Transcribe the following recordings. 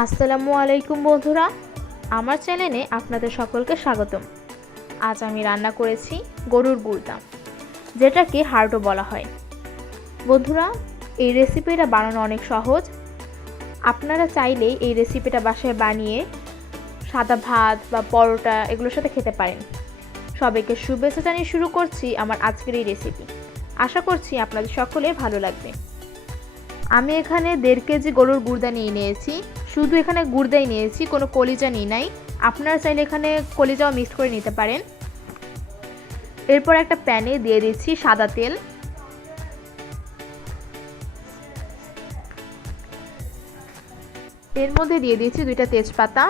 আসসালামু আলাইকুম বন্ধুরা, আমার চ্যানেলে আপনাদের সকলকে স্বাগতম। আজ আমি রান্না করেছি গরুর গুড়দাম, যেটাকে হার্টও বলা হয়। বন্ধুরা, এই রেসিপিটা বানানো অনেক সহজ। আপনারা চাইলেই এই রেসিপিটা বাসায় বানিয়ে সাদা ভাত বা পরোটা এগুলোর সাথে খেতে পারেন। সবাইকে শুভেচ্ছা জানিয়ে শুরু করছি আমার আজকের এই রেসিপি। আশা করছি আপনাদের সকলে ভালো লাগবে। আমি এখানে দেড় কেজি গরুর গুর্দা নিয়ে নিয়েছি। শুধু এখানে গুর্দাই নিয়েছি, কোনো কলিজা নিই নাই। আপনারা চাইলে এখানে কলিজাও মিক্স করে নিতে পারেন। এরপর একটা প্যানে দিয়ে দিচ্ছি সাদা তেল। এর মধ্যে দিয়ে দিয়েছি দুইটা তেজপাতা।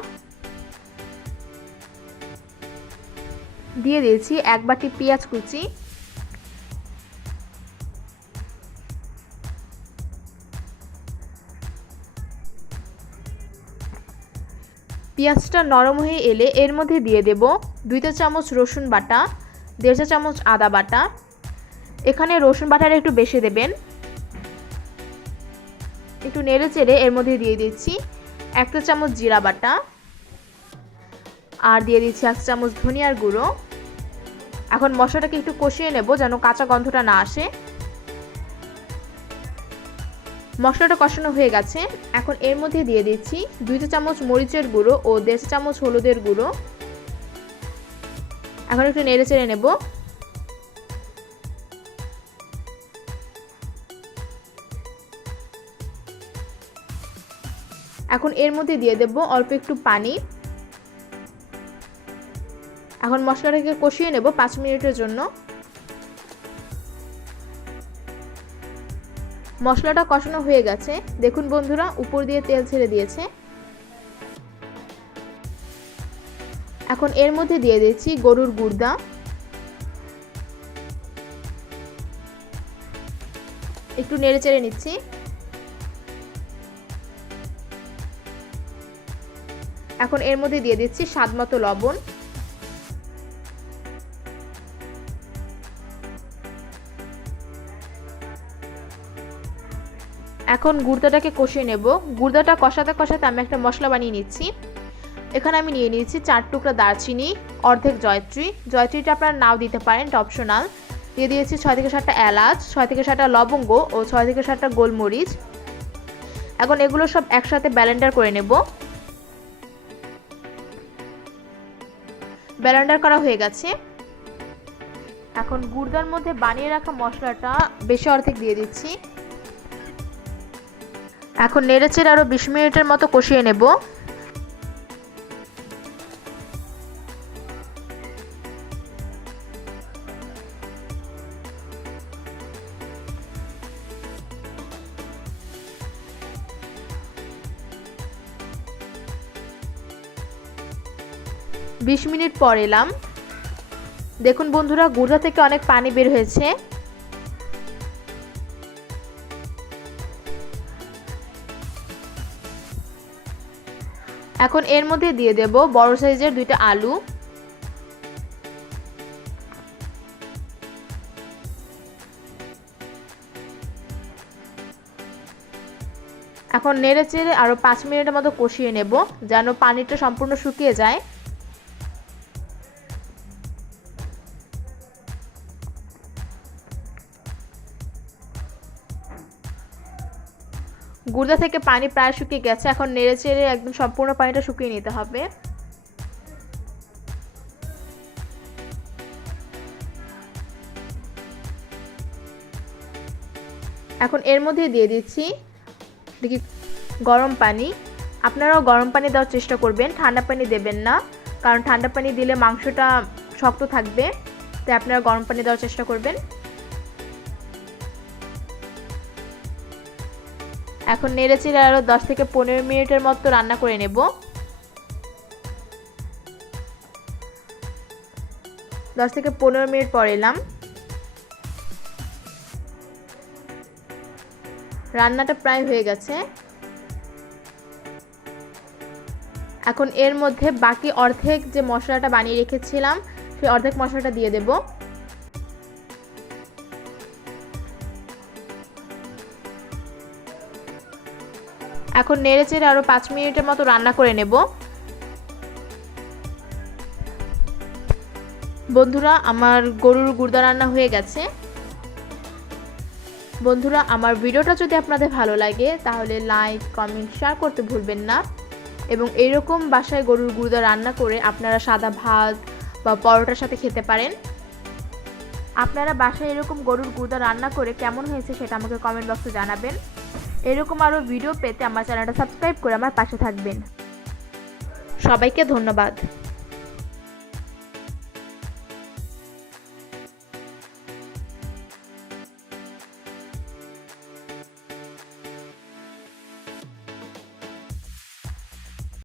দিয়ে দিয়েছি এক বাটি পেঁয়াজ কুচি। পেঁয়াজটা নরম হয়ে এলে এর মধ্যে দিয়ে দেব দুইটা চামচ রসুন বাটা, দেড় চা চামচ আদা বাটা। এখানে রসুন বাটাটা একটু বেশি দেবেন। একটু নেড়ে চেড়ে এর মধ্যে দিয়ে দিচ্ছি একটা চামচ জিরা বাটা আর দিয়ে দিচ্ছি এক চামচ ধনিয়ার গুঁড়ো। এখন মশলাটাকে একটু কষিয়ে নেব যেন কাঁচা গন্ধটা না আসে। মশলাটা কষানো হয়ে গেছে। এখন এর মধ্যে দিয়ে দিচ্ছি দুই চা চামচ মরিচের গুঁড়ো ও দেড় চামচ হলুদের গুঁড়ো। এখন একটু নেড়ে চেড়ে নেব। এখন এর মধ্যে দিয়ে দেব অল্প একটু পানি। এখন মশলাটাকে কষিয়ে নেব পাঁচ মিনিটের জন্য। মশলাটা কষানো হয়ে গেছে। দেখুন বন্ধুরা, উপর দিয়ে তেল ছেড়ে দিয়েছে। এখন এর মধ্যে দিয়ে দিচ্ছি গরুর গুর্দা একটু নেড়ে চেড়ে নিচ্ছি। এখন এর মধ্যে দিয়ে দিচ্ছি স্বাদ মতো লবণ। এখন গুর্দাটাকে কষিয়ে নেব। গুর্দাটা কষাতে কষাতে আমি একটা মশলা বানিয়ে নিচ্ছি। এখানে আমি নিয়ে নিয়েছি চার টুকরা দারচিনি, অর্ধেক জয়ত্রী। জয়ত্রীটা আপনারা নাও দিতে পারেন, এটা অপশনাল দিয়ে দিয়েছি ছয় থেকে সাতটা এলাচ, ছয় থেকে সাতটা লবঙ্গ ও ছয় থেকে সাতটা গোলমরিচ। এখন এগুলো সব একসাথে ব্যালেন্ডার করে নেব। ব্যালেন্ডার করা হয়ে গেছে। এখন গুর্দার মধ্যে বানিয়ে রাখা মশলাটা বেশি অর্ধেক দিয়ে দিচ্ছি। এখন নেড়েচেড়ে আরও বিশ মিনিটের মতো কষিয়ে নেব। বিশ মিনিট পর এলাম। দেখুন বন্ধুরা, গুড়া থেকে অনেক পানি বের হয়েছে। এখন এর মধ্যে দিয়ে দেব বড় সাইজের দুইটা আলু। এখন নেড়ে চেড়ে আরও পাঁচ মিনিটের মতো কষিয়ে নেব, যেন পানিটা সম্পূর্ণ শুকিয়ে যায়। গুড়দা থেকে পানি প্রায় শুকিয়ে গেছে। এখন নেড়ে চেড়ে একদম সম্পূর্ণ পানিটা শুকিয়ে নিতে হবে। এখন এর মধ্যে দিয়ে দিচ্ছি দেখি গরম পানি। আপনারাও গরম পানি দেওয়ার চেষ্টা করবেন, ঠান্ডা পানি দেবেন না, কারণ ঠান্ডা পানি দিলে মাংসটা শক্ত থাকবে, তাই আপনারা গরম পানি দেওয়ার চেষ্টা করবেন। এখন নেড়ে চেড়ে আরও দশ থেকে পনেরো মিনিটের মতো রান্না করে নেব। দশ থেকে পনেরো মিনিট পর এলাম। রান্নাটা প্রায় হয়ে গেছে। এখন এর মধ্যে বাকি অর্ধেক যে মশলাটা বানিয়ে রেখেছিলাম, সেই অর্ধেক মশলাটা দিয়ে দেবো। এখন নেড়ে চেড়ে আরও পাঁচ মিনিটের মতো রান্না করে নেব। বন্ধুরা, আমার গরুর গুর্দা রান্না হয়ে গেছে। বন্ধুরা, আমার ভিডিওটা যদি আপনাদের ভালো লাগে, তাহলে লাইক কমেন্ট শেয়ার করতে ভুলবেন না। এবং এইরকম বাসায় গরুর গুর্দা রান্না করে আপনারা সাদা ভাত বা পরোটার সাথে খেতে পারেন। আপনারা বাসায় এরকম গরুর গুর্দা রান্না করে কেমন হয়েছে সেটা আমাকে কমেন্ট বক্সে জানাবেন। এরকম আরও ভিডিও পেতে আমার চ্যানেলটা সাবস্ক্রাইব করে আমার পাশে থাকবেন। সবাইকে ধন্যবাদ।